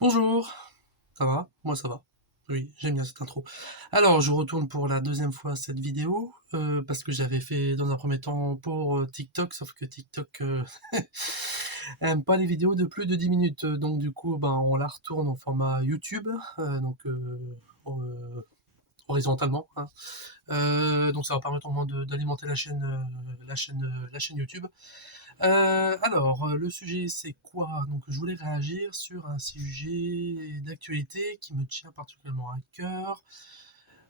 Bonjour, ça va? Moi ça va. Oui, j'aime bien cette intro. Alors, je retourne pour la deuxième fois cette vidéo, parce que j'avais fait dans un premier temps pour TikTok, sauf que TikTok aime pas les vidéos de plus de 10 minutes. Donc du coup, ben, on la retourne en format YouTube, euh, horizontalement, hein. Donc ça va permettre au moins d'alimenter la chaîne YouTube. Alors, le sujet c'est quoi? Donc je voulais réagir sur un sujet d'actualité qui me tient particulièrement à cœur,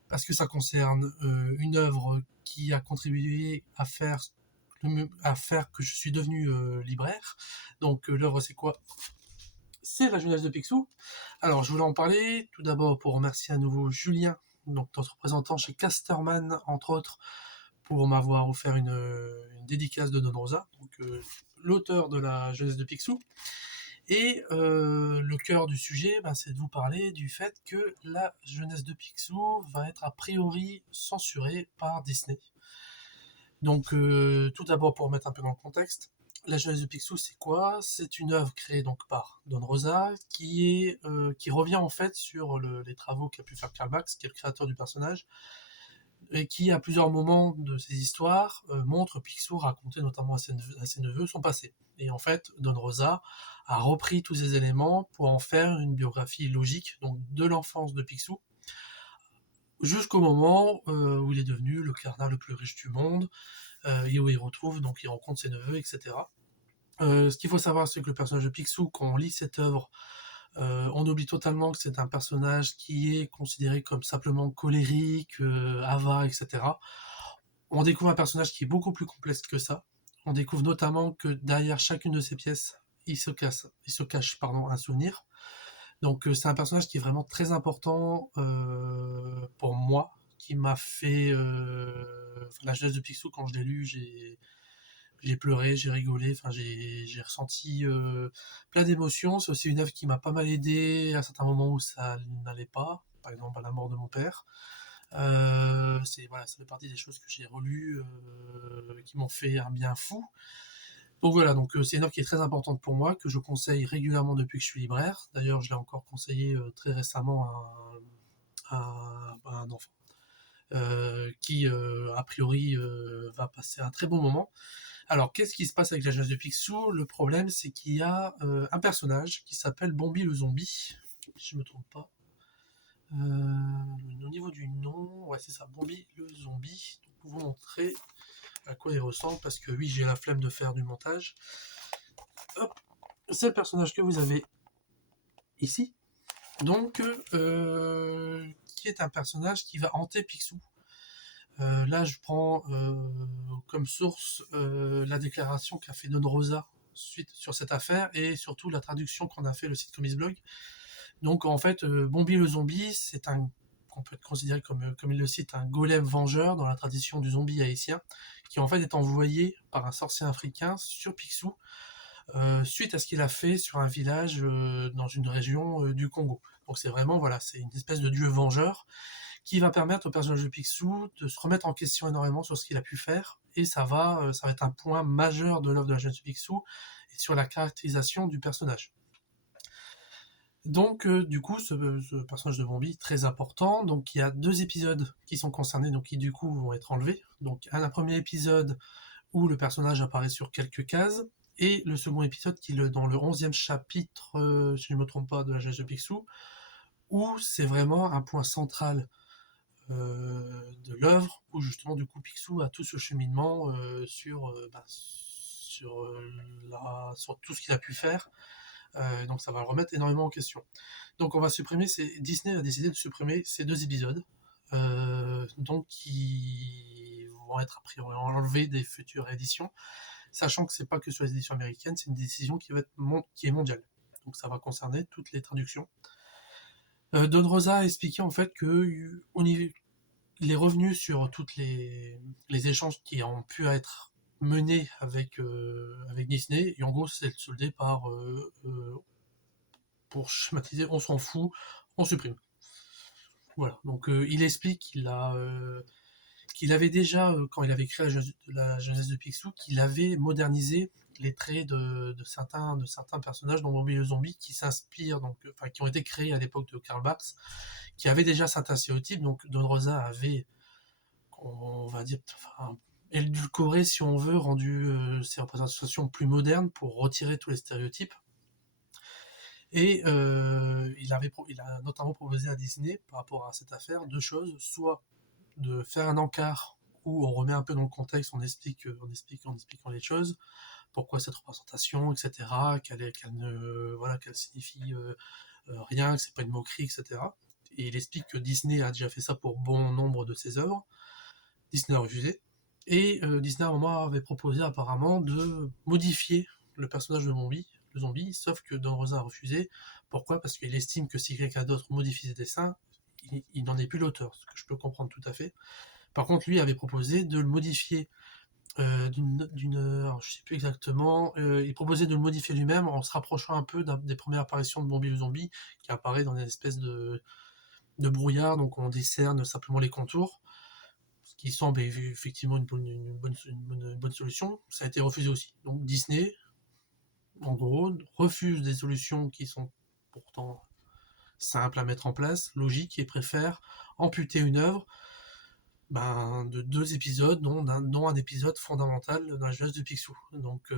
parce que ça concerne une œuvre qui a contribué à faire que je suis devenu libraire. Donc l'œuvre c'est quoi? C'est la jeunesse de Picsou. Alors je voulais en parler tout d'abord pour remercier à nouveau Julien, donc notre représentant chez Casterman, entre autres, pour m'avoir offert une dédicace de Don Rosa, donc l'auteur de la jeunesse de Picsou. Et le cœur du sujet, bah, c'est de vous parler du fait que la jeunesse de Picsou va être a priori censurée par Disney. Donc tout d'abord pour mettre un peu dans le contexte, la jeunesse de Picsou c'est quoi? C'est une œuvre créée donc par Don Rosa qui revient en fait sur les travaux qu'a pu faire Karl Marx, qui est le créateur du personnage, et qui, à plusieurs moments de ses histoires, montre Picsou raconter notamment à ses neveux son passé. Et en fait, Don Rosa a repris tous ces éléments pour en faire une biographie logique, donc de l'enfance de Picsou, jusqu'au moment où il est devenu le carnat le plus riche du monde, et où il retrouve, donc il rencontre ses neveux, etc. Ce qu'il faut savoir, c'est que le personnage de Picsou, quand on lit cette œuvre, on oublie totalement que c'est un personnage qui est considéré comme simplement colérique, avare, etc. On découvre un personnage qui est beaucoup plus complexe que ça. On découvre notamment que derrière chacune de ces pièces, il se cache pardon, un souvenir. Donc c'est un personnage qui est vraiment très important pour moi, qui m'a fait... la jeunesse de Picsou, quand je l'ai lu, j'ai pleuré, j'ai rigolé, enfin j'ai ressenti plein d'émotions. C'est aussi une œuvre qui m'a pas mal aidé à certains moments où ça n'allait pas, par exemple à la mort de mon père. Voilà, ça fait partie des choses que j'ai relues, qui m'ont fait un bien fou. Donc voilà, donc c'est une œuvre qui est très importante pour moi, que je conseille régulièrement depuis que je suis libraire. D'ailleurs, je l'ai encore conseillé très récemment à un enfant qui, a priori, va passer un très bon moment. Alors, qu'est-ce qui se passe avec la jeunesse de Picsou? Le problème, c'est qu'il y a un personnage qui s'appelle Bombi le zombie, si je me trompe pas. Au niveau du nom, ouais, c'est ça, Bombi le zombie. Donc, pour vous montrer à quoi il ressemble, parce que oui, j'ai la flemme de faire du montage. Hop, c'est le personnage que vous avez ici. Donc, qui est un personnage qui va hanter Picsou. Là, je prends comme source la déclaration qu'a fait Don Rosa suite sur cette affaire et surtout la traduction qu'en a fait le site Comics Blog. Donc en fait, Bombi le zombie, c'est un qu'on peut considérer comme il le cite, un golem vengeur dans la tradition du zombie haïtien, qui en fait est envoyé par un sorcier africain sur Picsou, suite à ce qu'il a fait sur un village dans une région du Congo. Donc c'est vraiment, voilà, c'est une espèce de dieu vengeur qui va permettre au personnage de Picsou de se remettre en question énormément sur ce qu'il a pu faire, et ça va être un point majeur de l'œuvre de la jeune Picsou, et sur la caractérisation du personnage. Donc, du coup, ce personnage de Bambi, très important. Donc, il y a deux épisodes qui sont concernés, donc qui du coup vont être enlevés. Donc, un premier épisode où le personnage apparaît sur quelques cases, et le second épisode qui est dans le 11e chapitre, si je ne me trompe pas, de la jeunesse de Picsou, où c'est vraiment un point central de l'œuvre, où justement du coup Picsou a tout ce cheminement sur tout ce qu'il a pu faire. Donc ça va le remettre énormément en question. Donc on va supprimer, Disney a décidé de supprimer ces deux épisodes, donc qui vont être a priori enlevés des futures éditions, sachant que c'est pas que sur les éditions américaines, c'est une décision qui est mondiale. Donc ça va concerner toutes les traductions. Don Rosa a expliqué en fait que les revenus sur toutes les échanges qui ont pu être menés avec Disney, et en gros c'est soldé par, pour schématiser, on s'en fout, on supprime. Voilà, donc il explique qu'il avait déjà, quand il avait créé la jeunesse de Picsou, qu'il avait modernisé les traits de certains personnages dans Bambi le Zombie qui s'inspirent, donc, enfin, qui ont été créés à l'époque de Karl Barks, qui avaient déjà certains stéréotypes. Donc Don Rosa avait, on va dire, enfin, édulcoré, si on veut, rendu ses représentations plus modernes pour retirer tous les stéréotypes. Et il a notamment proposé à Disney, par rapport à cette affaire, deux choses: soit de faire un encart où on remet un peu dans le contexte, en expliquant les choses, pourquoi cette représentation, etc., qu'elle signifie rien, que c'est pas une moquerie, etc. Et il explique que Disney a déjà fait ça pour bon nombre de ses œuvres. Disney a refusé. Et Disney à un moment avait proposé apparemment de modifier le personnage de Bambi, le zombie, sauf que Don Rosa a refusé. Pourquoi? Parce qu'il estime que si quelqu'un d'autre modifie ses dessins, il n'en est plus l'auteur, ce que je peux comprendre tout à fait. Par contre, lui avait proposé de le modifier alors, je sais plus exactement, il proposait de le modifier lui-même en se rapprochant un peu des premières apparitions de Bambi le zombie, qui apparaît dans une espèce de brouillard, donc on discerne simplement les contours, ce qui semble effectivement une bonne solution. Ça a été refusé aussi. Donc Disney, en gros, refuse des solutions qui sont pourtant simples à mettre en place, logiques, et préfère amputer une œuvre de 2 épisodes, dont un épisode fondamental dans la jeunesse de Picsou. Donc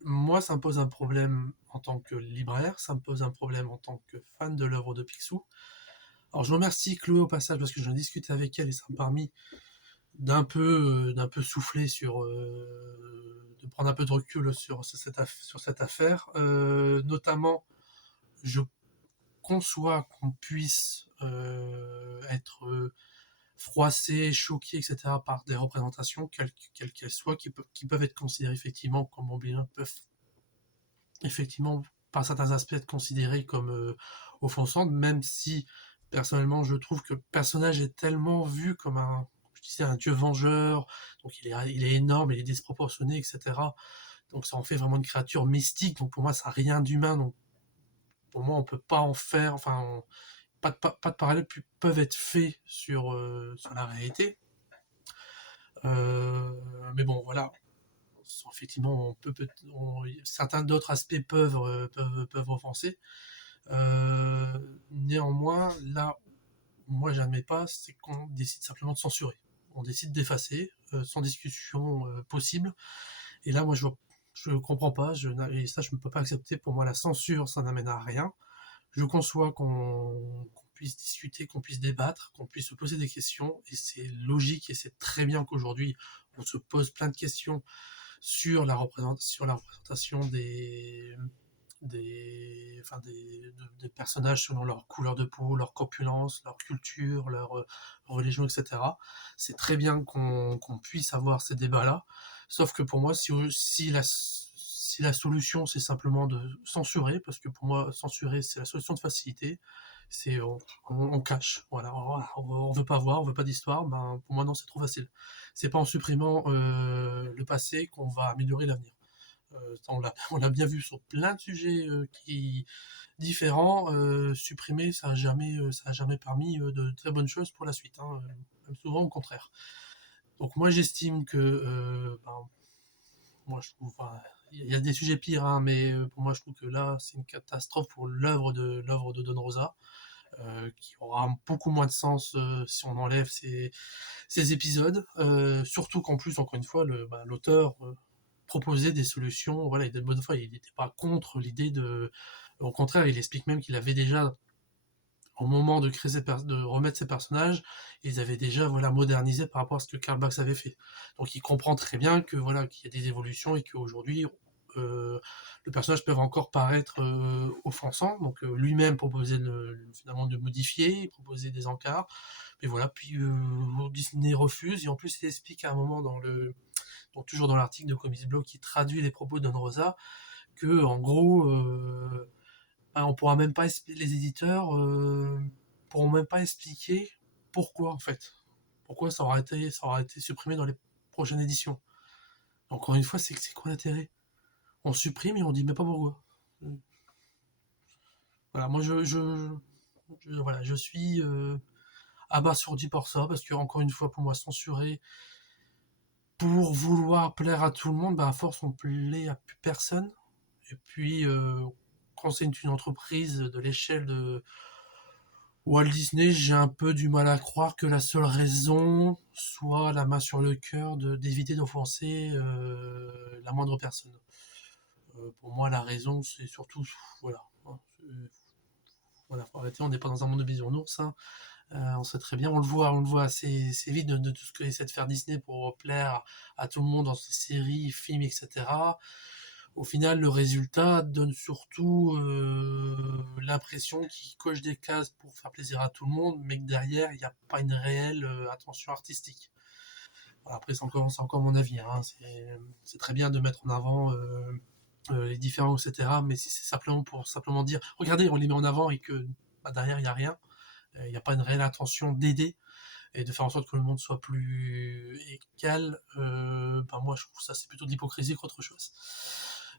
moi, ça me pose un problème en tant que libraire, ça me pose un problème en tant que fan de l'œuvre de Picsou. Alors je remercie Chloé au passage, parce que j'en discutais avec elle et ça m'a permis d'un peu souffler de prendre un peu de recul sur cette affaire. Notamment, je conçois qu'on puisse être froissé, choqué, etc., par des représentations, quelles qu'elles soient, qui peuvent être considérées effectivement comme bien peuvent effectivement, par certains aspects, être considérées comme offensantes, même si personnellement je trouve que le personnage est tellement vu comme un dieu vengeur, donc il est énorme, il est disproportionné, etc. Donc ça en fait vraiment une créature mystique, donc pour moi ça n'a rien d'humain, donc pour moi on peut pas en faire, enfin pas de parallèles peuvent être faits sur la réalité. Mais bon, voilà. Effectivement, certains d'autres aspects peuvent offenser. Néanmoins, là où moi j'admets pas, c'est qu'on décide simplement de censurer. On décide d'effacer, sans discussion possible. Et là, moi, je comprends pas, et ça, je ne peux pas accepter. Pour moi, la censure, ça n'amène à rien. Je conçois qu'on puisse discuter, qu'on puisse débattre, qu'on puisse se poser des questions, et c'est logique, et c'est très bien qu'aujourd'hui, on se pose plein de questions sur la représentation des personnages selon leur couleur de peau, leur corpulence, leur culture, leur religion, etc. C'est très bien qu'on puisse avoir ces débats-là, sauf que pour moi, si la solution c'est simplement de censurer, parce que pour moi censurer c'est la solution de facilité, c'est on cache, voilà, on veut pas voir, on veut pas d'histoire, pour moi non, c'est trop facile. C'est pas en supprimant le passé qu'on va améliorer l'avenir. On l'a bien vu sur plein de sujets différents. Supprimer, ça a jamais permis de très bonnes choses pour la suite, hein, même souvent au contraire. Donc moi j'estime que, moi je trouve, enfin, il y a des sujets pires, hein, mais pour moi je trouve que là c'est une catastrophe pour l'œuvre de Don Rosa, qui aura beaucoup moins de sens si on enlève ces épisodes. Surtout qu'en plus, encore une fois, l'auteur proposait des solutions. Voilà, de bonne foi, il n'était pas contre l'idée de. Au contraire, il explique même qu'il avait déjà, au moment de créer de remettre ces personnages, ils avaient déjà, voilà, modernisé par rapport à ce que Karl Barks avait fait. Donc il comprend très bien que, voilà, qu'il y a des évolutions et qu'aujourd'hui le personnage peut encore paraître offensant. Donc lui-même proposait finalement de modifier, il proposait des encarts, mais voilà. Puis Disney refuse, et en plus il explique à un moment donc toujours dans l'article de Comics Blog qui traduit les propos de Don Rosa, que en gros on pourra même pas les éditeurs pourront même pas expliquer pourquoi, en fait, pourquoi ça aura été supprimé dans les prochaines éditions. Encore une fois, c'est quoi l'intérêt? On supprime et on dit mais pas pourquoi. Voilà, moi voilà, je suis abasourdi par ça, parce que encore une fois, pour moi, censurer pour vouloir plaire à tout le monde, bah à force on plaît à plus personne. Et puis quand c'est une entreprise de l'échelle de Walt Disney, j'ai un peu du mal à croire que la seule raison soit la main sur le cœur d'éviter d'offenser la moindre personne. Pour moi, la raison, c'est surtout, voilà, hein, voilà, faut arrêter, on n'est pas dans un monde de bisounours, hein. On sait très bien, on le voit assez vite de tout ce que essaie de faire Disney pour plaire à tout le monde dans ses séries, films, etc. Au final, le résultat donne surtout l'impression qu'il coche des cases pour faire plaisir à tout le monde, mais que derrière, il n'y a pas une réelle attention artistique. Voilà, après, c'est encore mon avis, hein. C'est très bien de mettre en avant les différents, etc. Mais si c'est simplement pour simplement dire, regardez, on les met en avant et que bah, derrière, il n'y a rien, il n'y a pas une réelle intention d'aider et de faire en sorte que le monde soit plus égal, ben moi je trouve ça c'est plutôt de l'hypocrisie qu'autre chose.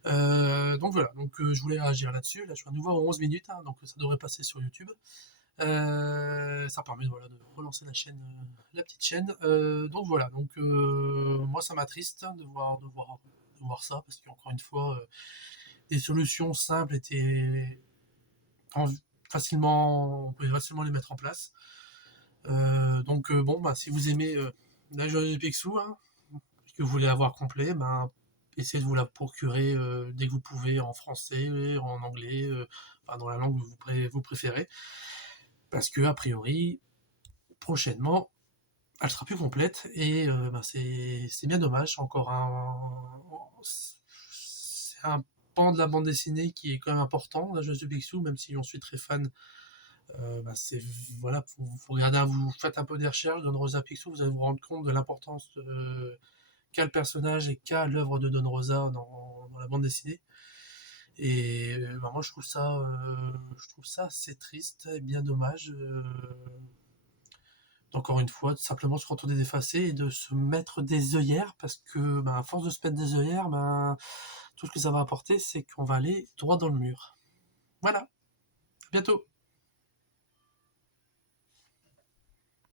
Donc voilà, donc je voulais réagir là-dessus. Là je suis à nouveau à 11 minutes, hein, donc ça devrait passer sur YouTube. Ça permet voilà, de relancer la chaîne, la petite chaîne. Donc voilà, donc moi ça m'attriste de voir ça, parce qu'encore une fois, des solutions simples étaient en- facilement, on pouvait facilement les mettre en place. Donc bon, bah, si vous aimez la journée de Picsou, hein, que vous voulez avoir complet, ben, essayez de vous la procurer dès que vous pouvez en français, en anglais, enfin, dans la langue que vous préférez. Parce que, a priori, prochainement, elle sera plus complète et ben, c'est bien dommage. C'est un pan de la bande dessinée qui est quand même important, la jeunesse de Picsou, même si j'en suis très fan. Bah, c'est voilà, faut regarder, vous faites un peu des recherches, Don Rosa Picsou, vous allez vous rendre compte de l'importance qu'a le personnage et qu'a l'œuvre de Don Rosa dans la bande dessinée. Et bah, moi je trouve ça assez triste et bien dommage. Encore une fois, simplement se contenter d'effacer et de se mettre des œillères, parce que bah, à force de se mettre des œillères, bah, tout ce que ça va apporter, c'est qu'on va aller droit dans le mur. Voilà, à bientôt.